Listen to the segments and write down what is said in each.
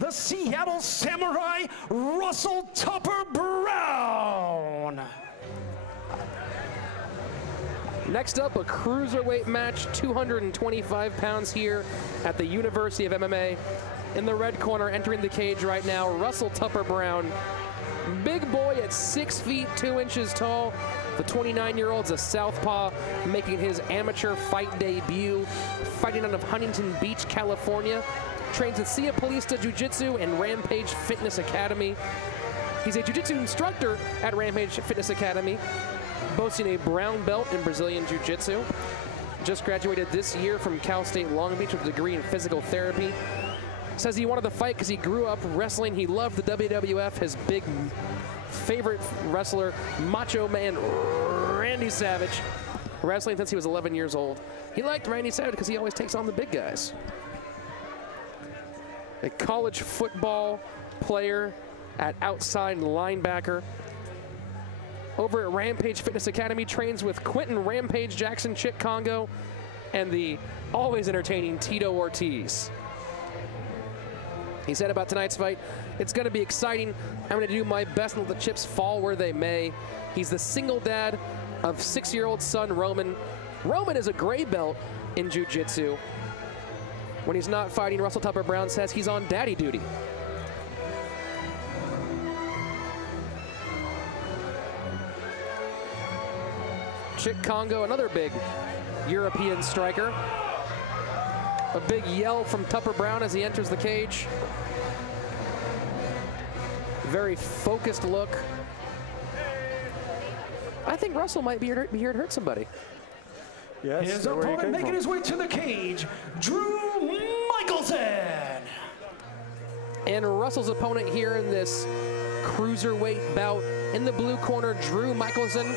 the Seattle Samurai, Russell Tupper-Brown. Next up, a cruiserweight match, 225 pounds here at the University of MMA. In the red corner, entering the cage right now, Russell Tupper-Brown. Big boy at 6 feet 2 inches tall. The 29-year-old's a southpaw, making his amateur fight debut, fighting out of Huntington Beach, California. Trains at Paulista Jiu Jitsu and Rampage Fitness Academy. He's a jiu-jitsu instructor at Rampage Fitness Academy, boasting a brown belt in Brazilian Jiu-Jitsu. Just graduated this year from Cal State Long Beach with a degree in physical therapy. Says he wanted to fight because he grew up wrestling. He loved the WWF. His big favorite wrestler, Macho Man Randy Savage, wrestling since he was 11 years old. He liked Randy Savage because he always takes on the big guys. A college football player at outside linebacker. Over at Rampage Fitness Academy, trains with Quentin Rampage Jackson, Chick Congo, and the always entertaining Tito Ortiz. He said about tonight's fight, it's going to be exciting. I'm going to do my best and let the chips fall where they may. He's the single dad of 6-year-old son, Roman. Roman is a gray belt in jiu-jitsu. When he's not fighting, Russell Tupper-Brown says he's on daddy duty. Chick Congo, another big European striker. A big yell from Tupper-Brown as he enters the cage. Very focused look. I think Russell might be here to hurt somebody. Yes, his opponent making his way to the cage, Drew Michealsen. And Russell's opponent here in this cruiserweight bout, in the blue corner, Drew Michealsen,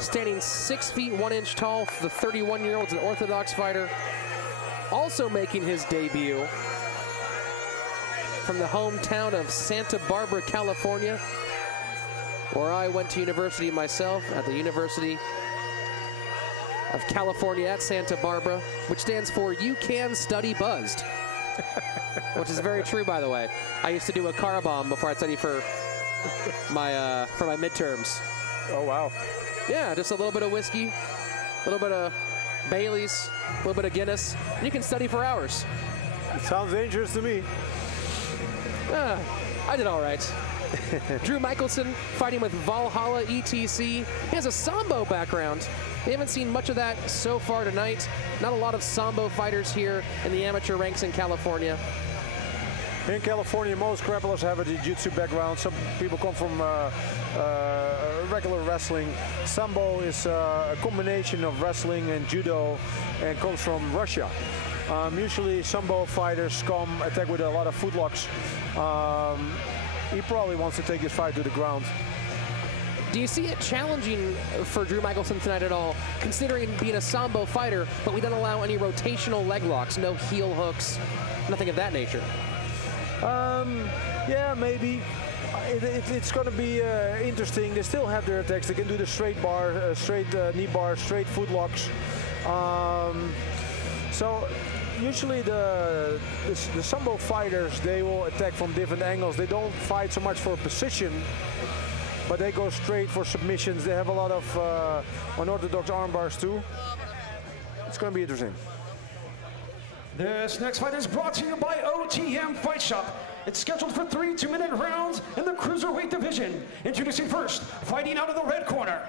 standing 6 feet 1 inch tall. The 31-year-old is an orthodox fighter, also making his debut from the hometown of Santa Barbara, California, where I went to university myself, at the University of California at Santa Barbara, which stands for You Can Study Buzzed, which is very true, by the way. I used to do a car bomb before I studied for my midterms. Oh, wow. Yeah, just a little bit of whiskey, a little bit of Bailey's, a little bit of Guinness, and you can study for hours. It sounds dangerous to me. I did all right. Drew Michealsen fighting with Valhalla ETC. He has a Sambo background. We haven't seen much of that so far tonight. Not a lot of Sambo fighters here in the amateur ranks in California. In California, most grapplers have a jiu-jitsu background. Some people come from regular wrestling. Sambo is a combination of wrestling and judo and comes from Russia. Usually Sambo fighters come attack with a lot of footlocks. He probably wants to take his fight to the ground. Do you see it challenging for Drew Michealsen tonight at all, considering being a Sambo fighter, but we don't allow any rotational leg locks, no heel hooks, nothing of that nature? Yeah, maybe. It's going to be interesting. They still have their attacks. They can do the straight bar, straight knee bar, straight foot locks. So usually the Sambo fighters, they will attack from different angles. They don't fight so much for position, but they go straight for submissions. They have a lot of unorthodox arm bars too. It's going to be interesting. This next fight is brought to you by OTM Fight Shop. It's scheduled for 3 2-minute rounds in the cruiserweight division. Introducing first, fighting out of the red corner,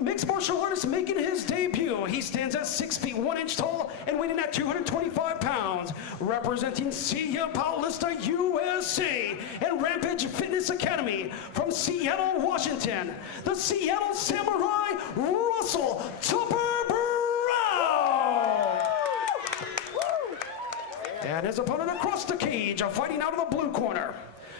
mixed martial artist making his debut. He stands at 6 feet 1 inch tall and weighing at 225 pounds. Representing Paulista USA and Rampage Fitness Academy from Seattle, Washington, the Seattle Samurai, Russell Tupper-Brown. And his opponent across the cage, fighting out of the blue corner,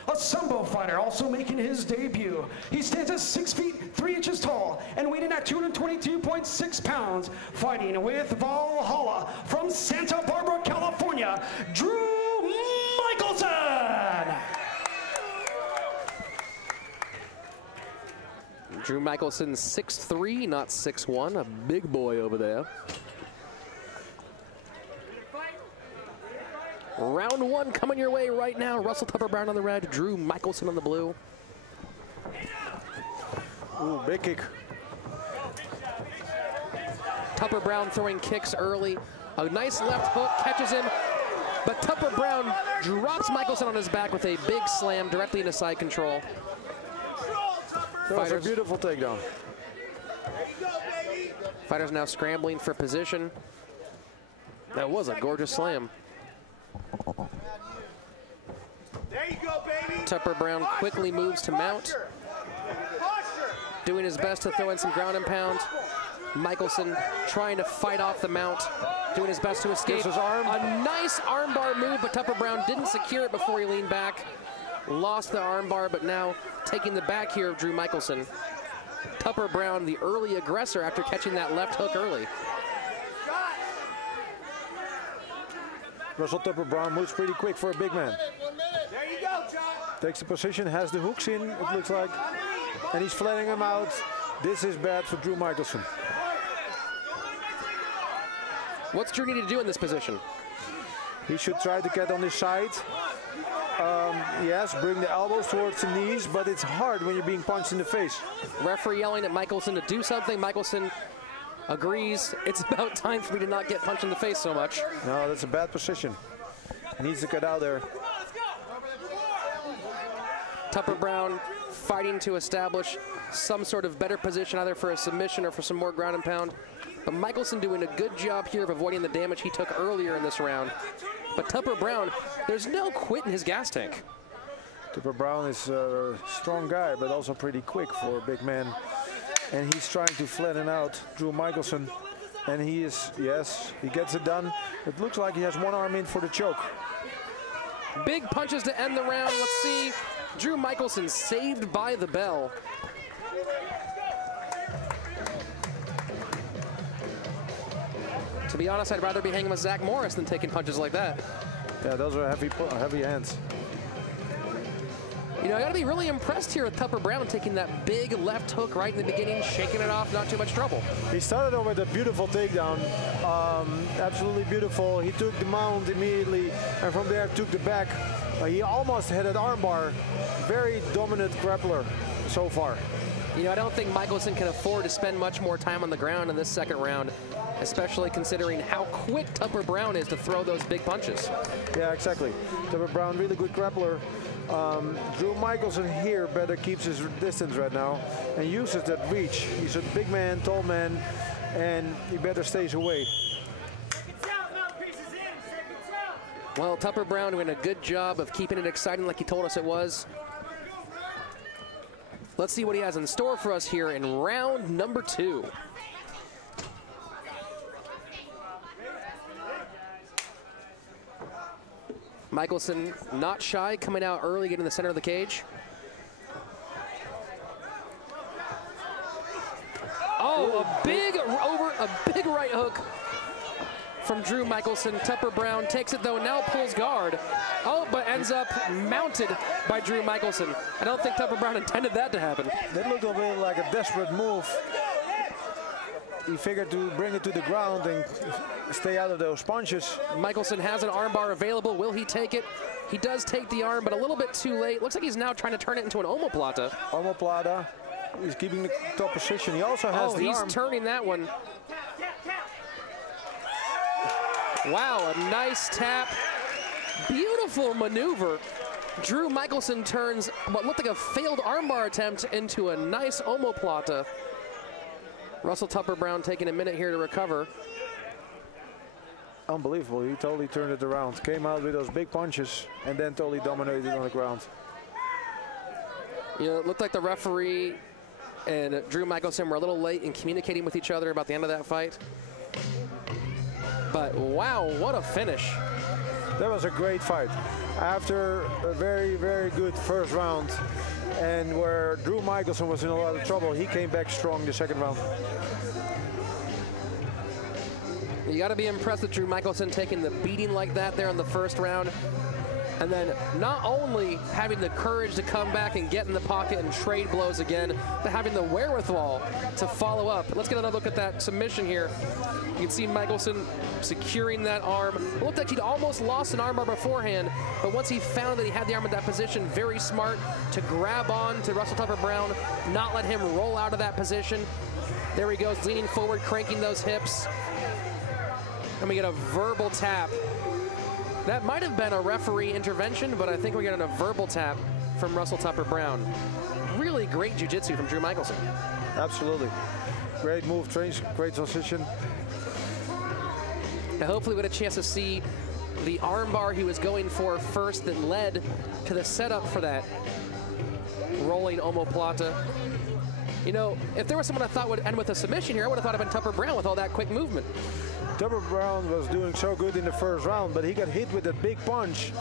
a Sambo fighter also making his debut. He stands at 6 feet 3 inches tall and weighing at 222.6 pounds, fighting with Valhalla from Santa Barbara, California, Drew Michealsen. Drew Michealsen, 6'3", not 6'1", a big boy over there. Round one coming your way right now. Russell Tupper-Brown on the red, Drew Michealsen on the blue. Ooh, big kick. Tupper-Brown throwing kicks early. A nice left hook catches him, but Tupper-Brown drops Michealsen on his back with a big slam directly into side control. That was a beautiful takedown. Fighters now scrambling for position. That was a gorgeous slam. There you go, baby. Tupper-Brown quickly moves to mount, doing his best to throw in some ground and pound. Michealsen trying to fight off the mount, doing his best to escape. His arm. A nice armbar move, but Tupper-Brown didn't secure it before he leaned back. Lost the armbar, but now taking the back here of Drew Michealsen. Tupper-Brown, the early aggressor after catching that left hook early. Russell Tupper-Brown moves pretty quick for a big man. There you go, John. Takes the position, has the hooks in, it looks like, and he's flattening him out. This is bad for Drew Michealsen. What's Drew need to do in this position? He should try to get on his side. Yes, bring the elbows towards the knees, but it's hard when you're being punched in the face. Referee yelling at Michealsen to do something. Michealsen agrees. It's about time for me to not get punched in the face so much. No, that's a bad position. He needs to get out there. Tupper-Brown fighting to establish some sort of better position, either for a submission or for some more ground and pound. But Michealsen doing a good job here of avoiding the damage he took earlier in this round. But Tupper-Brown, there's no quit in his gas tank. Tupper-Brown is a strong guy, but also pretty quick for a big man. And he's trying to flatten out Drew Michealsen. And he is, yes, he gets it done. It looks like he has one arm in for the choke. Big punches to end the round. Let's see. Drew Michealsen saved by the bell. To be honest, I'd rather be hanging with Zach Morris than taking punches like that. Yeah, those are heavy hands. You know, I got to be really impressed here with Tupper-Brown taking that big left hook right in the beginning, shaking it off, not too much trouble. He started off with a beautiful takedown, absolutely beautiful. He took the mount immediately, and from there took the back. He almost had an armbar. Very dominant grappler so far. You know, I don't think Michealsen can afford to spend much more time on the ground in this second round, especially considering how quick Tupper-Brown is to throw those big punches. Yeah, exactly. Tupper-Brown, really good grappler. Drew Michealsen here better keeps his distance right now and uses that reach. He's a big man, tall man, and he better stays away. Well, Tupper-Brown doing a good job of keeping it exciting like he told us it was. Let's see what he has in store for us here in round number 2. Michealsen not shy, coming out early, getting in the center of the cage. Oh, a big right hook from Drew Michealsen. Tupper-Brown takes it though, now pulls guard. Oh, but ends up mounted by Drew Michealsen. I don't think Tupper-Brown intended that to happen. That looked a bit like a desperate move. He figured to bring it to the ground and stay out of those punches. Michealsen has an armbar available. Will he take it? He does take the arm, but a little bit too late. Looks like he's now trying to turn it into an omoplata. Omoplata. He's keeping the top position. He also has the arm. He's turning that one. Wow, a nice tap. Beautiful maneuver. Drew Michealsen turns what looked like a failed armbar attempt into a nice omoplata. Russell Tupper-Brown taking a minute here to recover. Unbelievable, he totally turned it around. Came out with those big punches and then totally dominated on the ground. You know, it looked like the referee and Drew Michealsen were a little late in communicating with each other about the end of that fight. But wow, what a finish. That was a great fight. After a very, very good first round, and where Drew Michealsen was in a lot of trouble, he came back strong the second round. You got to be impressed with Drew Michealsen taking the beating like that there in the first round. And then not only having the courage to come back and get in the pocket and trade blows again, but having the wherewithal to follow up. Let's get another look at that submission here. You can see Michealsen securing that arm. It looked like he'd almost lost an armbar beforehand, but once he found that he had the arm in that position, very smart to grab on to Russell Tupper-Brown, not let him roll out of that position. There he goes, leaning forward, cranking those hips. And we get a verbal tap. That might have been a referee intervention, but I think we're getting a verbal tap from Russell Tupper-Brown. Really great jiu-jitsu from Drew Michealsen. Absolutely. Great move, great transition. Now hopefully we get a chance to see the armbar he was going for first that led to the setup for that rolling omoplata. You know, if there was someone I thought would end with a submission here, I would have thought it'd been Tupper-Brown with all that quick movement. Tupper-Brown was doing so good in the first round, but he got hit with that big punch,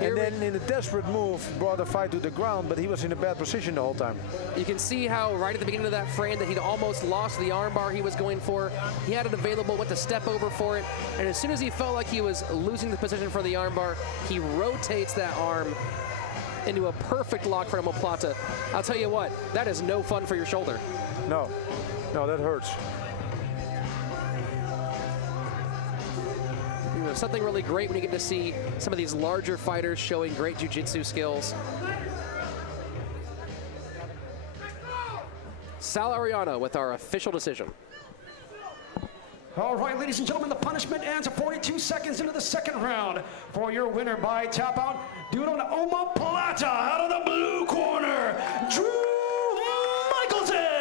and then in a desperate move brought the fight to the ground, but he was in a bad position the whole time. You can see how right at the beginning of that frame that he'd almost lost the armbar he was going for. He had it available, went to step over for it, and as soon as he felt like he was losing the position for the armbar, he rotates that arm into a perfect lock for omoplata. I'll tell you what, that is no fun for your shoulder. No, that hurts. Something really great when you get to see some of these larger fighters showing great jiu-jitsu skills. Sal Ariano with our official decision. All right, ladies and gentlemen, the punishment ends 42 seconds into the second round. For your winner by tap out, dude on omoplata, out of the blue corner, Drew Michealsen.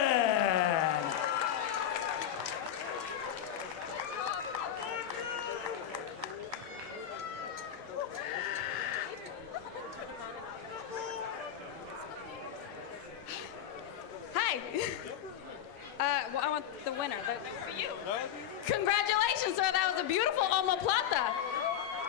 Well, I want the winner. For you. Congratulations, sir. That was a beautiful omoplata.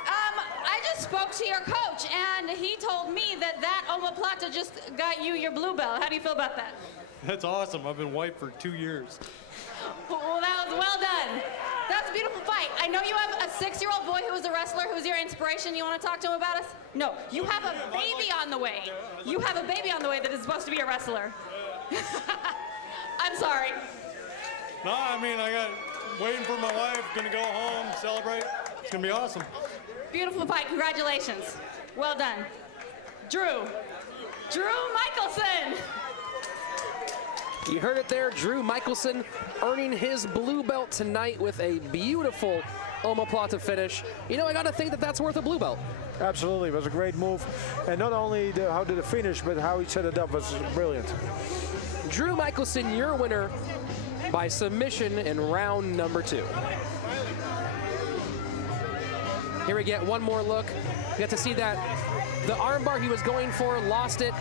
I just spoke to your coach, and he told me that omoplata just got you your blue belt. How do you feel about that? That's awesome. I've been white for 2 years. Well, that was well done. That's a beautiful fight. I know you have a 6-year-old boy who is a wrestler, who's your inspiration. You want to talk to him about us? No, you have a baby on the way. You have a baby on the way that is supposed to be a wrestler. I'm sorry. No, I mean, I got waiting for my wife, gonna go home, celebrate. It's gonna be awesome. Beautiful fight, congratulations. Well done. Drew Michealsen. You heard it there, Drew Michealsen earning his blue belt tonight with a beautiful omoplata finish. You know, I gotta think that that's worth a blue belt. Absolutely, it was a great move. And not only how did it finish, but how he set it up was brilliant. Drew Michealsen, your winner by submission in round number 2. Here we get one more look. We got to see that the armbar he was going for, lost it.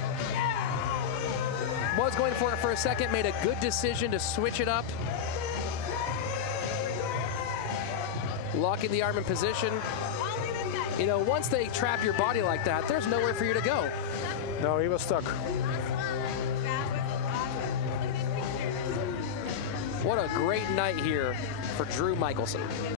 Was going for it for a second, made a good decision to switch it up. Locking the arm in position. You know, once they trap your body like that, there's nowhere for you to go. No, he was stuck. What a great night here for Drew Michealsen.